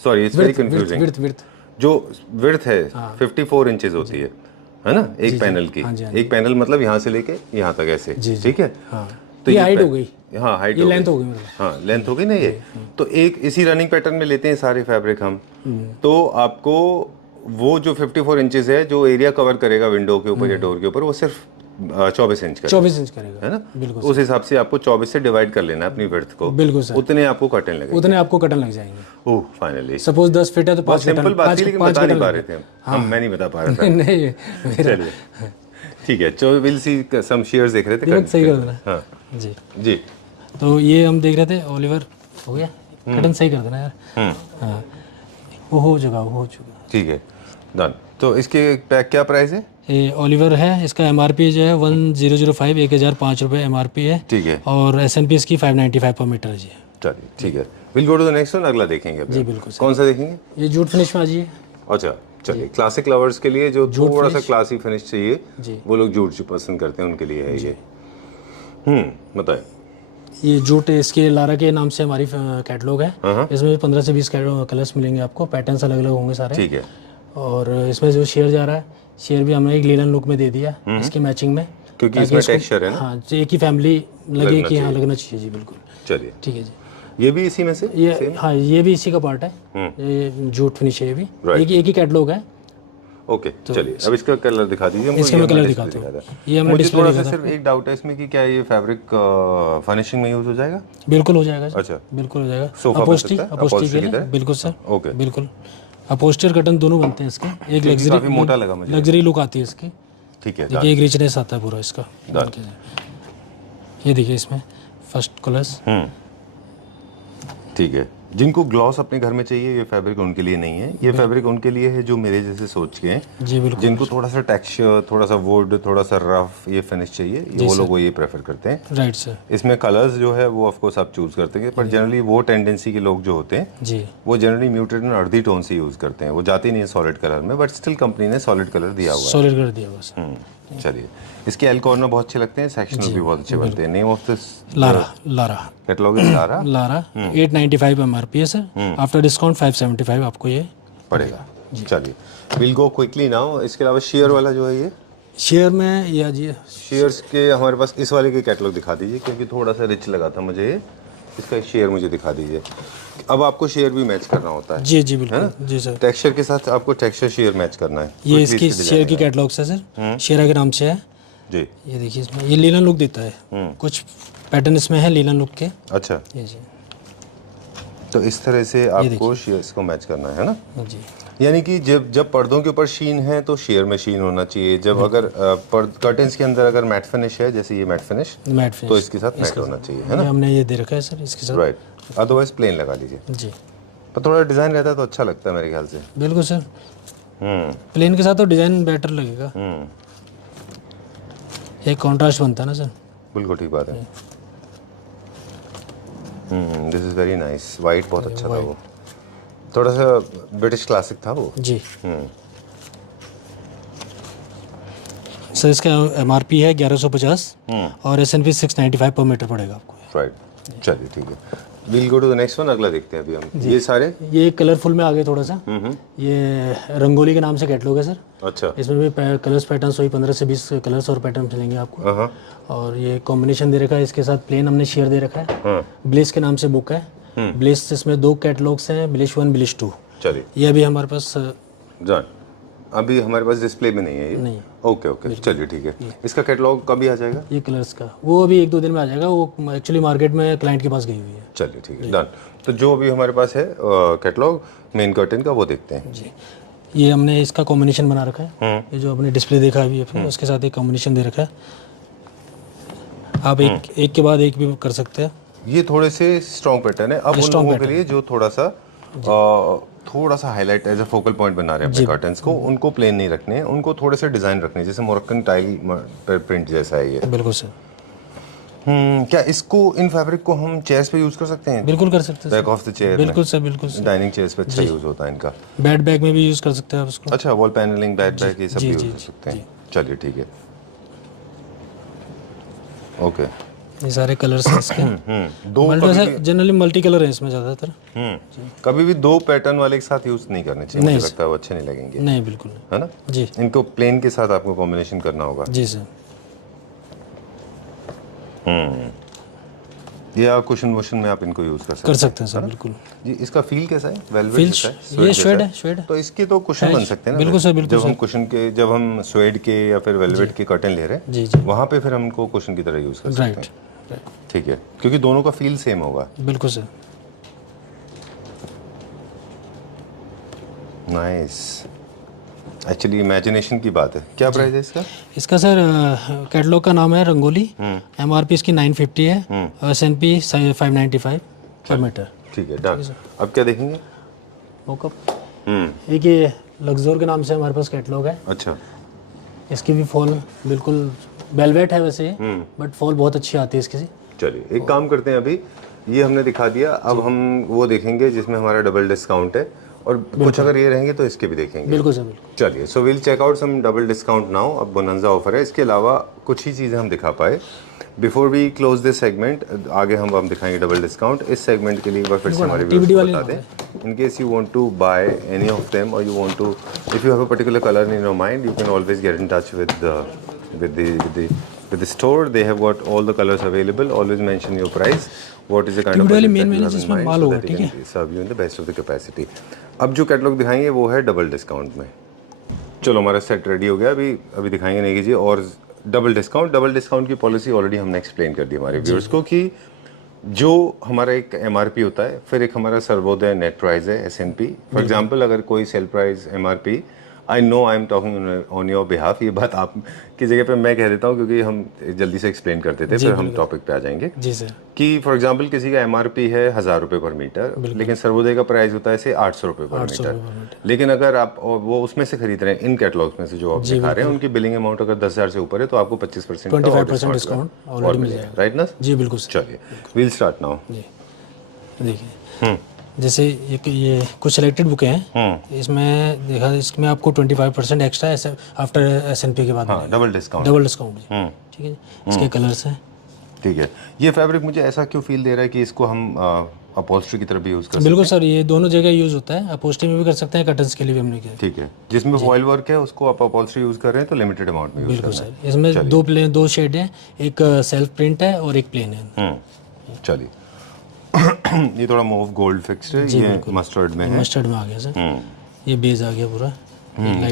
sorry it's very confusing, width जो विड्थ है 54 इंचेस होती है ना, एक पैनल की। एक पैनल मतलब यहाँ से लेके यहाँ तक ऐसे, ठीक है। तो ये हाइट हो गई। हाँ, हाइट, ये लेंथ हो गई, हाँ लेंथ हो गई ना ये। तो एक इसी रनिंग पैटर्न में लेते हैं सारे फैब्रिक हम, तो आपको वो जो 54 इंचेस है, जो एरिया कवर करेगा विंडो के ऊपर या डोर के ऊपर, वो सिर्फ 24 इंच का, 24 इंच करेगा, है ना। बिल्कुल। उस हिसाब से आपको 24 से डिवाइड कर लेना है अपनी विड्थ को। बिल्कुल सर। उतने आपको कर्टन लगेंगे, उतने आपको कर्टन लग जाएंगे। ओह, फाइनली। सपोज 10 फीट है तो 5 सिंपल बात थी, लेकिन बता नहीं पा रहे थे हम। मैं नहीं बता पा रहा था। नहीं, चलिए, ठीक है। तो विल सी सम शेयर्स देख रहे थे। सही कर देना। हाँ जी जी। तो ये हम देख रहे थे, ओलिवर हो गया, कर्टन सही कर देना यार। हाँ, वो हो चुका। ठीक है, डन। तो इसके क्या प्राइस है? ये ओलिवर है, इसका एमआरपी जो है 1005, 1005 रुपये एमआरपी है। ठीक है। और एसएनपी इसकी 595 पर मीटर है जी। चलिए, ठीक है। Will go to the next one. अगला देखेंगे अभी। जी बिल्कुल। कौन सा देखेंगे? ये जूट फिनिश में आ जाइए। अच्छा, चलिए क्लासिक लवर्स के लिए जो थोड़ा सा क्लासी फिनिश चाहिए वो लोग जूट पसंद करते हैं, उनके लिए है ये। बताएं। ये जूट इसके लारा के नाम से हमारी कैटलॉग है। इसमें भी 15 से 20 कलर्स मिलेंगे आपको, पैटर्न्स अलग अलग होंगे सारे। ठीक है। और इसमें जो शेयर जा रहा है, शेयर भी हमने एक लीलन लुक में दे दिया इसके मैचिंग में, क्योंकि इसमें टेक्सचर है ना। हाँ, एक ही फैमिली लगे कि हाँ लगना चाहिए जी, बिल्कुल। चलिए ठीक है जी। ये भी इसी में से ये हाँ, ये भी इसी का पार्ट है, ये जूट फिनिश है, ये भी एक ही कैटलॉग है। ओके चलिए अब इसका कलर दिखा दीजिए हमको। इसका मैं कलर दिखाता हूँ। ये हमने मुझे थोड़ा सा सिर्फ एक डाउट है इसमें कि क्या ये फैब्रिक फर्निशिंग में यूज हो जाएगा? बिल्कुल हो जाएगा। अच्छा, बिल्कुल हो जाएगा। सोफा अपोस्टी के लिए बिल्कुल सर। ओके, बिल्कुल अपोस्टर कर्टन दोनों बनते हैं इसके। एक लग्जरी, काफी मोटा लगा मुझे, लग्जरी लुक आती है इसकी। ठीक है, देखिए एक रिचनेस आता है पूरा इसका। ये देखिए इसमें फर्स्ट कलर्स। ठीक है। जिनको ग्लॉस अपने घर में चाहिए ये फैब्रिक उनके लिए नहीं है, ये फैब्रिक उनके लिए है जो मेरे जैसे सोच के हैं जी, बिल्कुल। जिनको थोड़ा सा टेक्सचर, थोड़ा सा वुड, थोड़ा सा रफ ये फिनिश चाहिए, ये वो लोग वो ये प्रेफर करते हैं। Right sir. इसमें कलर्स जो है वो ऑफ कोर्स आप चूज करते हैं, पर जनरली वो टेंडेंसी के लोग जो होते हैं जी, वो generally muted and earthy tone से यूज करते हैं, वो जाते नहीं है सॉलिड कलर में, बट स्टिल कंपनी ने सॉलिड कलर दिया हुआ है। सॉलिड कर दिया बस। चलिए इसके एल कॉर्नर बहुत अच्छे लगते हैं, सेक्शनल भी बहुत अच्छे बनते हैं। Name of this Lara catalogue is Lara 895 MRP है सर। आफ्टर डिस्काउंट 575 आपको ये पड़ेगा। चलिए विल गो क्विकली नाउ। इसके अलावा शेयर वाला जो है ये शेयर में या जी शेयर्स के हमारे पास इस वाले के कैटलॉग दिखा दीजिए, क्योंकि थोड़ा सा रिच लगा था मुझे ये। इसका शेयर मुझे दिखा दीजिए। अब आपको शेयर भी मैच करना होता है। जी जी बिल्कुल जी सर। टेक्सचर के साथ आपको टेक्सचर शेयर मैच करना है। ये इसकी शेयर की कैटलॉग है सर, शेरा के नाम से है जी। ये देखिए इसमें ये लीलन लुक देता है, कुछ पैटर्न इसमें है लीलन लुक के। अच्छा, ये जी। तो इस तरह से आपको शेयर्स को मैच करना है ना जी। यानी कि जब पर्दों के ऊपर शीन है तो शेयर में शीन होना चाहिए। जब अगर कर्टेंस के अंदर अगर मैट फिनिश है, जैसे ये मैट फिनिश तो इसके साथ मैट होना चाहिए, है ना। हमने ये दे रखा है सर इसके साथ। राइट, अदरवाइज प्लेन लगा लीजिए जी। पर थोड़ा डिजाइन रहता है तो अच्छा लगता है मेरे ख्याल से। बिल्कुल सर। प्लेन के साथ तो डिजाइन बेटर लगेगा, एक कॉन्ट्रास्ट बनता है ना सर। बिल्कुल ठीक बात है। This is very nice. White बहुत अच्छा था, वो थोड़ा सा ब्रिटिश क्लासिक था वो जी। सर इसका MRP है 1150 और SNP 695 पर मीटर पड़ेगा आपको। राइट, चलिए ठीक है। Will go to the next one. अगला देखते हैं अभी हम। ये सारे ये कलरफुल में आ गए थोड़ा सा। ये रंगोली के नाम से कैटलॉग है सर। अच्छा, इसमें भी कलर्स पैटर्न्स वही 15 से 20 कलर्स और पैटर्न मिलेंगे आपको। और ये कॉम्बिनेशन दे रखा है, इसके साथ प्लेन हमने शेयर दे रखा है। ब्लेस के नाम से बुक है। ब्लेस इसमें 2 कैटलॉग्स हैं, ब्लिश 1 ब्लिश 2। चलिए ये अभी हमारे पास जान अभी हमारे पास डिस्प्ले में नहीं है ये। नहीं। ओके ओके, चलिए ठीक है। इसका कैटलॉग कभी आ जाएगा? ये कलर्स का वो अभी 1-2 दिन में आ जाएगा, वो एक्चुअली मार्केट में क्लाइंट के पास गई हुई है। चलिए ठीक है, डन। तो जो अभी हमारे पास है कैटलॉग मेन कर्टन का, वो देखते हैं जी। ये हमने इसका कॉम्बिनेशन बना रखा है। ये जो आपने डिस्प्ले देखा अभी फिर उसके साथ एक कॉम्बिनेशन दे रखा है। आप एक के बाद एक भी कर सकते हैं। ये थोड़े से स्ट्रॉन्ग पैटर्न है। अब उन लोगों के लिए जो थोड़ा सा highlight as a focal point बना रहे हैं अपने कर्टन्स को, उनको प्लेन नहीं रखने हैं, उनको थोड़े से डिजाइन रखने हैं, जैसे मोरक्कन टाइल प्रिंट जैसा है ये। बिल्कुल सर। क्या इसको इन फैब्रिक को हम चेयर्स पे यूज कर सकते हैं? बिल्कुल कर सकते हैं। Back of the chair. बिल्कुल सर, बिल्कुल सर। डाइनिंग चेयर्स पे अच्छा यूज होता है इनका। बेड बैग में भी यूज कर सकते हैं आप इसको। अच्छा, वॉल पैनलिंग, बेड बैग, ये सब भी यूज कर सकते हैं। चलिए ठीक है, ओके। ये सारे कलर्स हैं इसके। जनरली मल्टी कलर है इसमें ज़्यादातर। कभी भी 2 पैटर्न वाले एक साथ यूज नहीं करने चाहिए, मुझे लगता है वो अच्छे नहीं लगेंगे। नहीं, बिल्कुल है ना जी। इनको प्लेन के साथ आपको कॉम्बिनेशन करना होगा। जी सर। या कुशन वुशन में आप इनको यूज कर सकते हैं सर, बिल्कुल जी। इसका फील कैसा है? वेलवेट फील जैसा है? ये स्वेड है, स्वेड है। तो इसके तो कुशन बन सकते हैं ना। बिल्कुल सर, बिल्कुल। जब हम स्वेड के या फिर वेलवेट के कर्टन ले रहे हैं जी जी, वहाँ पे फिर हम इनको कुशन की तरह यूज कर सकते हैं। राइट, ठीक है, क्योंकि दोनों का फील सेम होगा। बिल्कुल सर। नाइस। एक्चुअली इमेजिनेशन की बात है। क्या प्राइस है इसका? इसका सर कैटलॉग का नाम है रंगोली। MRP इसकी 950 है, SNP 595 पर मीटर। ठीक है, डन। अब क्या देखेंगे? मोकअप। एक ये लग्जोर के नाम से हमारे पास कैटलॉग है। अच्छा, इसकी भी फॉल बिल्कुल वेलवेट है वैसे, बट फॉल बहुत अच्छी आती है इसकी। चलिए एक काम करते हैं, अभी ये हमने दिखा दिया, अब हम वो देखेंगे जिसमें हमारा डबल डिस्काउंट है, और कुछ अगर ये रहेंगे तो इसके भी देखेंगे। बिल्कुल सर, बिल्कुल। चलिए, so will check out some double discount now. अब बोनंजा ऑफर है, इसके अलावा कुछ ही चीज़ें हम दिखा पाए। Before we close this segment, आगे हम दिखाएंगे डबल डिस्काउंट। इस सेगमेंट के लिए एक बार फिर से हमारे व्यूअर्स को बता दें, in case you want to buy any of them or you want to, if you have a particular colour in your mind, you can always get in touch with the store. They have got all the colors available. Always mention your price, what is the kind of budget that you have in mind, so that they can serve you in the best of the capacity. अब जो catalogue दिखाएंगे वो है double discount में। चलो, हमारा set ready हो गया। अभी दिखाएंगे नेगी जी और डबल डिस्काउंट की पॉलिसी ऑलरेडी हमने एक्सप्लेन कर दी हमारे व्यूअर्स को कि जो हमारा एक एमआरपी होता है, फिर एक हमारा सर्वोदय नेट प्राइस है एसएनपी। फॉर एग्जांपल, अगर कोई sale price MRP, I know I am talking on your behalf, ये बात आप की जगह पे मैं कह देता हूँ क्योंकि हम जल्दी से एक्सप्लेन करते थे, फिर हम टॉपिक पे आ जाएंगे जी सर। कि फॉर एग्जांपल किसी का एमआरपी है 1000 रुपये पर मीटर, लेकिन सर्वोदय का प्राइस होता है 800 रुपये पर मीटर। लेकिन अगर आप वो उसमें से खरीद रहे हैं, इन कैटलॉग्स में से जो आप दिखा रहे हैं, उनकी बिलिंग अमाउंट अगर 10,000 से ऊपर है तो आपको 25% 25% डिस्काउंट ऑलरेडी मिल जाएगा, राइट ना? जी बिल्कुल सर। चलिए, वील स्टार्ट नाउ। जी देखिए, जैसे ये कुछ सिलेक्टेड बुकें हैं, इसमें देखा, इसमें आपको 25% एक्स्ट्रा आफ्टर एसएनपी के बाद डबल डिस्काउंट ठीक है। इसके कलर्स हैं, ठीक है। ये फैब्रिक मुझे ऐसा क्यों फील दे रहा है कि इसको हम अपहोल्स्ट्री की तरफ भी यूज कर सकते हैं? बिल्कुल सर, ये दोनों जगह यूज होता है, अपहोल्स्ट्री में भी कर सकते हैं, कर्टन्स के लिए भी हमने किया। ठीक है, जिसमें फॉइल वर्क है उसको आप अपहोल्स्ट्री यूज कर रहे हैं तो लिमिटेड अमाउंट में यूज बिल्कुल सर। इसमें दो शेड हैं, एक सेल्फ प्रिंट है और एक प्लेन है। चलिए, ये थोड़ा मूव गोल्ड फिक्स्ड है, ये मस्टर्ड में है। मस्टर्ड में आ गया सर, ये बेस आ गया पूरा।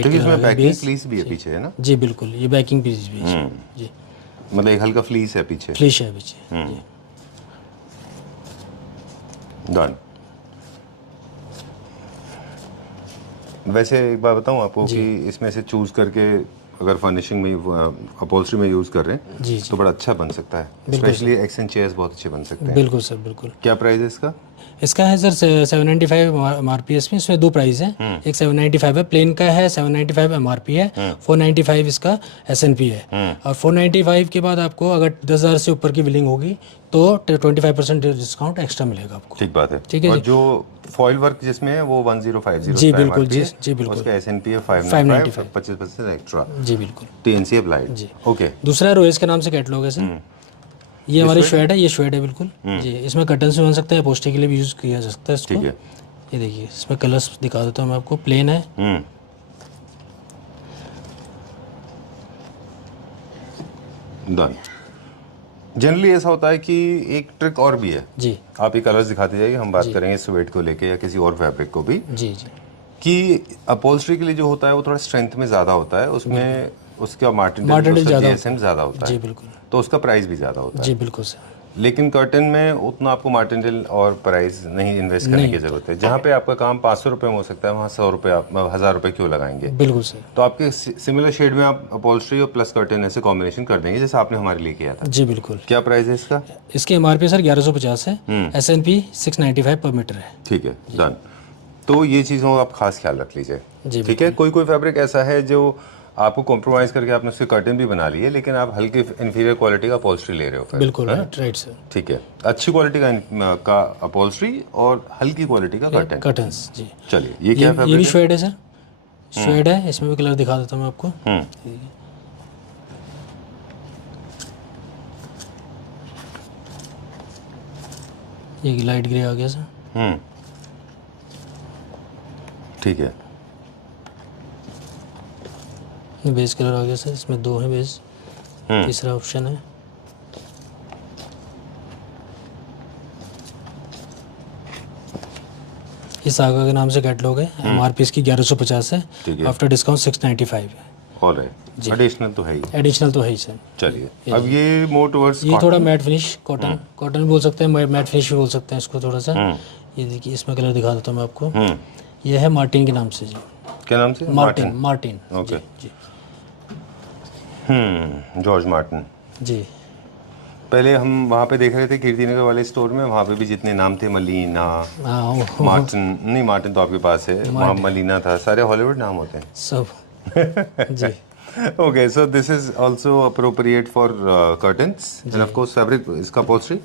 तो इसमें बैकिंग फ्लीस भी है पीछे, है ना? जी बिल्कुल, ये बैकिंग पीस भी है जी, मतलब एक हल्का फ्लीस है पीछे, फ्लीस है पीछे जी। डन। वैसे एक बात बताऊं आपको कि इसमें से चूज करके अगर फर्निशिंग में अपहोल्स्ट्री में यूज कर रहे हैं जी तो बड़ा अच्छा बन सकता है। स्पेशली एक्सेंट चेयर्स बहुत अच्छे बन सकते हैं। बिल्कुल सर, बिल्कुल। क्या प्राइस है इसका? इसका है सर 795 एमआरपी। इसमें दो प्राइस है, एक 795 है, प्लेन का है 795 एमआरपी है, 495 इसका एसएनपी है। और 495 के बाद आपको अगर 10,000 से ऊपर की बिलिंग होगी तो 25% डिस्काउंट एक्स्ट्रा मिलेगा आपको। ठीक बात है, ठीक है। और जो फॉइल वर्क जिसमें है वो 1050 जी बिल्कुल जी बिल्कुल, उसका एसएनपी है 595, 25% एक्स्ट्रा जी बिल्कुल, टीएनसी अप्लाइड जी। ओके, दूसरा रोएस के नाम से कैटलॉग है सर। ये हमारी श्वेड है, ये श्वेड है बिल्कुल जी। इसमें कर्टन्स भी बन सकते हैं, पोस्टर के लिए भी यूज किया जा सकता है इसको। ठीक है, ये देखिए, इसमें कलर्स दिखा देता हूँ मैं आपको। प्लेन है, डन। जनरली ऐसा होता है कि एक ट्रिक और भी है जी, आप ये कलर्स दिखाते जाइए, हम बात करेंगे स्वेट को लेके या किसी और फैब्रिक को भी, जी जी, कि अपहोल्स्ट्री के लिए जो होता है वो थोड़ा स्ट्रेंथ में ज़्यादा होता है, उसमें उसका मार्टिन ज़्यादा होता है जी बिल्कुल, तो उसका प्राइस भी ज़्यादा होता है। जी बिल्कुल सर। लेकिन कर्टन में उतना आपको मार्टिनडेल और प्राइस नहीं इन्वेस्ट करने की जरूरत है। जहाँ पे आपका काम 500 रुपये में हो सकता है, वहाँ 100 रुपये, आप 1000 रुपये क्यों लगाएंगे? बिल्कुल सर। तो आपके सिमिलर शेड में आप अपहोल्स्ट्री और प्लस कर्टन ऐसे कॉम्बिनेशन कर देंगे जैसे आपने हमारे लिए किया था। जी बिल्कुल। क्या प्राइस है इसका? इसकी एमआरपी सर 1150 है, एसएनपी 695 पर मीटर है। ठीक है, डन। तो ये चीज़ों का आप खास ख्याल रख लीजिए, ठीक है। कोई फैब्रिक ऐसा है जो आपको कॉम्प्रोमाइज करके आपने उसके कर्टन भी बना लिए, लेकिन आप हल्की इंफीरियर क्वालिटी का अपहोल्स्ट्री ले रहे हो फिर, बिल्कुल राइट सर। ठीक है, अच्छी क्वालिटी का अपहोल्स्ट्री और हल्की क्वालिटी का कर्टन्स जी। चलिए, ये क्या फैब्रिक है? ये भी श्वेड है सर, श्वेड है। इसमें भी कलर दिखा देता हूँ मैं आपको। ये लाइट ग्रे आ गया सर, ठीक है। बेस कलर आ गया सर, इसमें दो है बेस, तीसरा ऑप्शन है। इस सागा के नाम से कैटलॉग है, एमआरपी इसकी 1150 है, आफ्टर डिस्काउंट 695 है। ऑलराइट, एडिशनल तो है ही, एडिशनल तो है ही सर। चलिए, अब ये मोर टुवर्ड्स ये थोड़ा मैट फिनिश कॉटन बोल सकते हैं, मैट फिनिश भी बोल सकते हैं इसको थोड़ा सा। ये देखिए, इसमें कलर दिखा देता हूँ मैं आपको। ये है मार्टिन के नाम से जी। क्या नाम से? मार्टिन। ओके जी। जॉर्ज मार्टिन जी। पहले हम वहाँ पे देख रहे थे कीर्तिनगर वाले स्टोर में, वहाँ पे भी जितने नाम थे, मलीना, मार्टिन, नहीं मार्टिन तो आपके पास है, वहाँ मलीना था, सारे हॉलीवुड नाम होते हैं सब जी। Okay, so this is also appropriate for curtains and of course fabric इसका अपहोल्स्ट्री।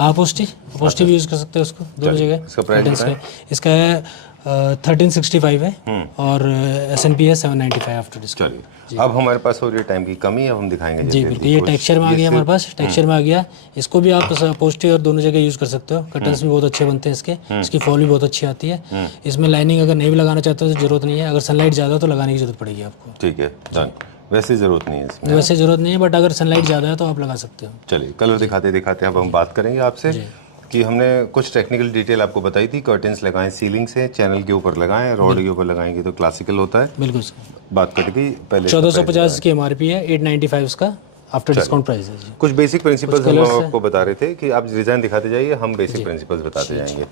अपोस्टी भी यूज़ कर सकते हैं उसको दोनों जगह। इसका प्राइस curtains बताएं। का इसका है 1365 है और S&P है 795 आफ्टर डिस्काउंट। चलिए, अब हमारे पास हो रही है टाइम की कमी, अब हम दिखाएंगे जी जल्दी बिल्कुल, ये कुछ। टेक्सचर में आ ये गया हमारे सिर्फ- पास, टेक्सचर में आ गया। इसको भी आप पोस्टी और दोनों जगह यूज़ कर सकते हो। कर्टन्स भी बहुत अच्छे बनते हैं इसके, इसकी फॉल भी बहुत अच्छी आती है। इसमें लाइनिंग अगर नहीं भी लगाना चाहते हो तो ज़रूरत नहीं है, अगर सनलाइट ज़्यादा तो लगाने की ज़रूरत पड़ेगी आपको। ठीक है, डन। वैसे ज़रूरत नहीं है इसमें। वैसे ज़रूरत नहीं है, बट अगर सनलाइट ज़्यादा है तो आप लगा सकते हो। चलिए, कलर दिखाते दिखाते अब हम बात करेंगे आपसे कि हमने कुछ टेक्निकल डिटेल आपको बताई थी। कर्टेंस लगाएं सीलिंग से, चैनल के ऊपर लगाएं, रॉड के ऊपर लगाएंगे तो क्लासिकल होता है। बिल्कुल सर। बात कट गई पहले। 1450 की MRP है, 895 उसका आफ्टर डिस्काउंट प्राइस है जी। कुछ बेसिक प्रिंसिपल्स हम colours हैं। आपको बता रहे थे कि आप डिज़ाइन दिखाते जाइए, हम बेसिक प्रिंसिपल्स बताते जाएंगे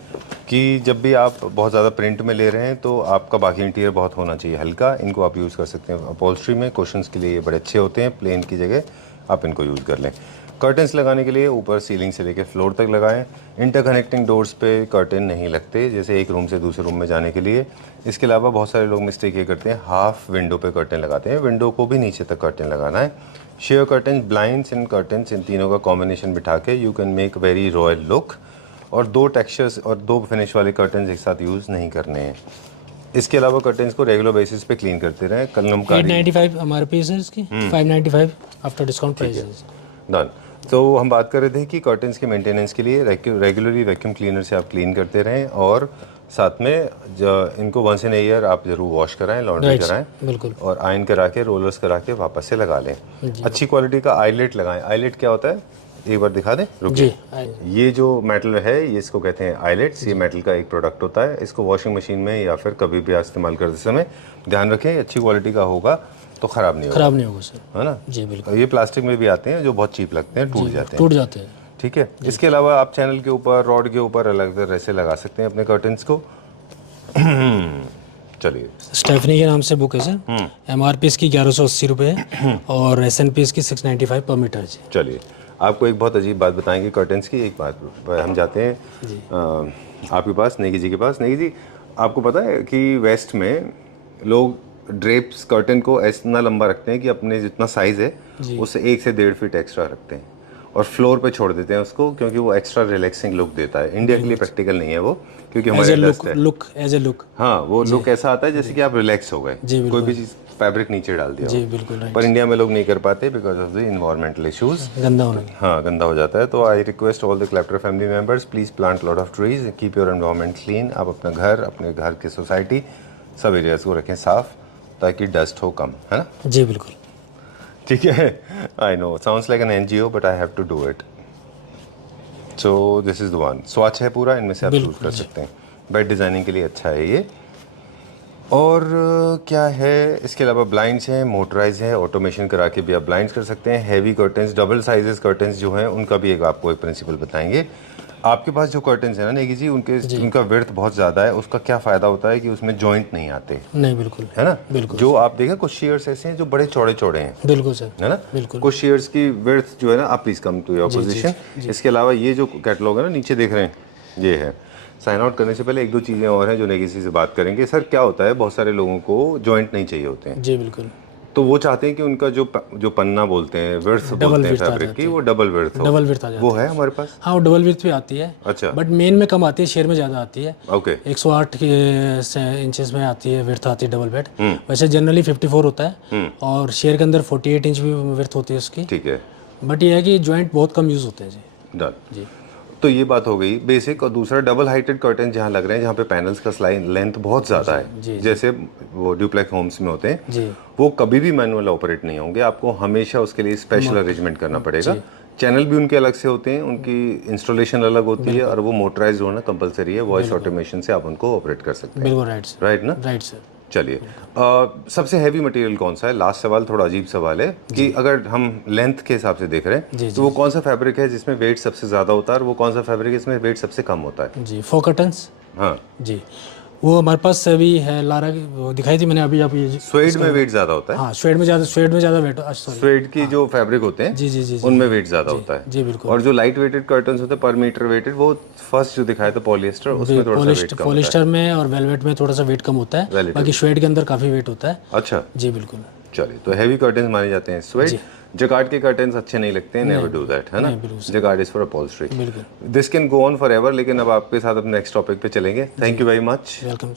कि जब भी आप बहुत ज़्यादा प्रिंट में ले रहे हैं तो आपका बाकी इंटीरियर बहुत होना चाहिए हल्का। इनको आप यूज़ कर सकते हैं अपॉल्स्ट्री में, कुशन्स के लिए ये बड़े अच्छे होते हैं। प्लेन की जगह आप इनको यूज़ कर लें। कर्टन्स लगाने के लिए ऊपर सीलिंग से लेकर फ्लोर तक लगाएं। इंटरकनेक्टिंग डोर्स पे कर्टन नहीं लगते, जैसे एक रूम से दूसरे रूम में जाने के लिए। इसके अलावा बहुत सारे लोग मिस्टेक ये करते हैं, हाफ विंडो पे कर्टन लगाते हैं। विंडो को भी नीचे तक कर्टन लगाना है। Sheer curtains, blinds and curtains, इन तीनों का कॉम्बिनेशन बिठा के you can make very royal look. और 2 टेक्सचर्स और 2 फिनिश वाले कर्टन्स एक साथ यूज़ नहीं करने हैं। इसके अलावा कर्टन्स को रेगुलर बेसिस पे क्लीन करते रहें। कलमकारी 895 MRP है इसकी, 595 आफ्टर डिस्काउंट प्राइस है। डन। तो हम बात कर रहे थे कि कर्टन्स के मेंटेनेंस के लिए रेगुलरली वैक्यूम क्लीनर से आप क्लीन करते रहें और साथ में इनको वंस इन ईयर आप जरूर वॉश कराएं, लॉन्ड्री कराएं बिल्कुल। और आयरन करा के, रोलर्स करा के वापस से लगा लें। अच्छी क्वालिटी का आईलेट लगाएं। आईलेट क्या होता है एक बार दिखा दें, रुकिए। जी, ये जो मेटल है ये इसको कहते हैं आईलेट्स। ये मेटल का एक प्रोडक्ट होता है। इसको वॉशिंग मशीन में या फिर कभी भी इस्तेमाल करते समय ध्यान रखें, अच्छी क्वालिटी का होगा तो ख़राब नहीं होगा, खराब नहीं होगा सर। है ना। जी बिल्कुल। ये प्लास्टिक में भी आते हैं जो बहुत चीप लगते हैं, टूट जाते हैं। टूट जाते हैं। ठीक है। इसके अलावा आप चैनल के ऊपर, रॉड के ऊपर अलग तरह से लगा सकते हैं अपने कर्टन्स को। चलिए, स्टेफनी के नाम से बुक है सर। MRP इसकी 1180 रुपये है और S&P इसकी 695 पर मीटर जी। चलिए, आपको एक बहुत अजीब बात बताएंगे कर्टन्स की। एक बात हम जाते हैं आपके पास, नेगी जी के पास। नेगी जी, आपको पता है कि वेस्ट में लोग ड्रेप्स कर्टन को इतना लंबा रखते हैं कि अपने जितना साइज है उससे 1 से 1.5 फीट एक्स्ट्रा रखते हैं और फ्लोर पे छोड़ देते हैं उसको, क्योंकि वो एक्स्ट्रा रिलैक्सिंग लुक देता है। इंडिया के लिए प्रैक्टिकल नहीं है वो, क्योंकि हमारे डस्ट है। Look as a look. हाँ, वो लुक ऐसा आता है जैसे कि आप रिलैक्स हो गए, कोई भी चीज़ फैब्रिक नीचे डाल दिया जी हो। बिल्कुल राइट। पर इंडिया में लोग नहीं कर पाते because of the environmental issues. गंदा होना। हाँ, गंदा हो जाता है। तो I request all the Clapter family members, please plant lot of trees, keep your environment clean. आप अपना घर, अपने घर की सोसाइटी, सब एरियाज को रखें साफ ताकि डस्ट हो कम, है ना। जी बिल्कुल। ठीक है। I know sounds like an NGO but I have to do it. So this is the one. स्वच्छ है पूरा, इनमें से आप चूज कर सकते हैं। बेड डिजाइनिंग के लिए अच्छा है ये। और क्या है इसके अलावा, ब्लाइंड्स हैं, मोटराइज है, ऑटोमेशन करा के भी आप ब्लाइंड्स कर सकते हैं। Heavy curtains, double sizes curtains जो हैं उनका भी आपको एक प्रिंसिपल बताएंगे। आपके पास जो कर्टन्स है ना नेगी जी, उनका विड्थ बहुत ज़्यादा है। उसका क्या फ़ायदा होता है कि उसमें जॉइंट नहीं आते, नहीं बिल्कुल है ना। बिल्कुल। जो आप देखें कुछ शेयर्स ऐसे हैं जो बड़े चौड़े चौड़े हैं, बिल्कुल सर, है ना। बिल्कुल। कुछ शेयर्स की विड्थ जो है ना, आप please come to your position. इसके अलावा ये जो कैटलॉग है ना, नीचे देख रहे हैं, ये है। साइन आउट करने से पहले 1-2 चीज़ें और हैं जो नेगी से बात करेंगे। सर क्या होता है, बहुत सारे लोगों को जॉइंट नहीं चाहिए होते हैं, जी बिल्कुल। तो वो चाहते हैं कि उनका जो पन्ना बोलते हैं, विड्थ बोलते हैं फैब्रिक की, वो डबल विड्थ हो। डबल विड्थ आ जाती वो है हमारे पास। हाँ, वो डबल विड्थ भी आती है। अच्छा, बट मेन में कम आती है, शेयर में ज़्यादा आती है। ओके। 108 इंचेस में आती है, विड्थ आती है डबल बेड। वैसे जनरली 54 होता है और शेयर के अंदर 48 इंच भी विड्थ होती है उसकी। ठीक है। बट ये है कि जॉइंट बहुत कम यूज़ होते हैं जी। डन जी। तो ये बात हो गई बेसिक। और दूसरा, डबल हाइटेड कर्टन जहाँ लग रहे हैं, जहाँ पे पैनल्स का लेंथ बहुत ज़्यादा है, जैसे वो ड्यूप्लेक्स होम्स में होते हैं, जी। वो कभी भी मैनुअल ऑपरेट नहीं होंगे। आपको हमेशा उसके लिए स्पेशल अरेंजमेंट करना पड़ेगा। चैनल भी उनके अलग से होते हैं, उनकी इंस्टॉलेशन अलग होती है और वो मोटराइज होना कंपलसरी है। वॉइस ऑटोमेशन से आप उनको ऑपरेट कर सकते हैं। बिल्कुल राइट सर। राइट ना। Right sir. चलिए, सबसे हैवी मटेरियल कौन सा है? लास्ट सवाल थोड़ा अजीब सवाल है कि अगर हम लेंथ के हिसाब से देख रहे हैं तो वो कौन सा फैब्रिक है जिसमें वेट सबसे ज़्यादा होता है और वो कौन सा फैब्रिक है जिसमें वेट सबसे कम होता है? जी, 4 कर्टन्स। हाँ जी, वो हमारे पास अभी है लारा की, वो दिखाई थी मैंने अभी। आप ये स्वेड में वेट ज़्यादा होता है। हाँ, स्वेड में ज़्यादा वेट, सॉरी, स्वेड की जो फैब्रिक होते हैं जी जी जी उनमें वेट ज़्यादा होता है। जी बिल्कुल। और जो लाइट वेटेड कर्टन्स होते हैं पर मीटर वेटेड, वो फर्स्ट जो दिखाया था पॉलिएस्टर, उसमें थोड़ा सा वेट कम होता पॉलिस्टर में और वेलवेट में थोड़ा सा वेट कम होता है, Relatively। बाकी स्वेड के अंदर काफ़ी वेट होता है। है। अच्छा, जी बिल्कुल। चलिए, तो हैवी कर्टन्स माने जाते हैं स्वेट। जकार्ड के कर्टन्स अच्छे नहीं लगते हैं, नेवर डू दैट, है ना। Jacquard is for upholstery. This can go on for ever, लेकिन अब आपके साथ अब नेक्स्ट टॉपिक पे चलेंगे। Thank you very much. Welcome.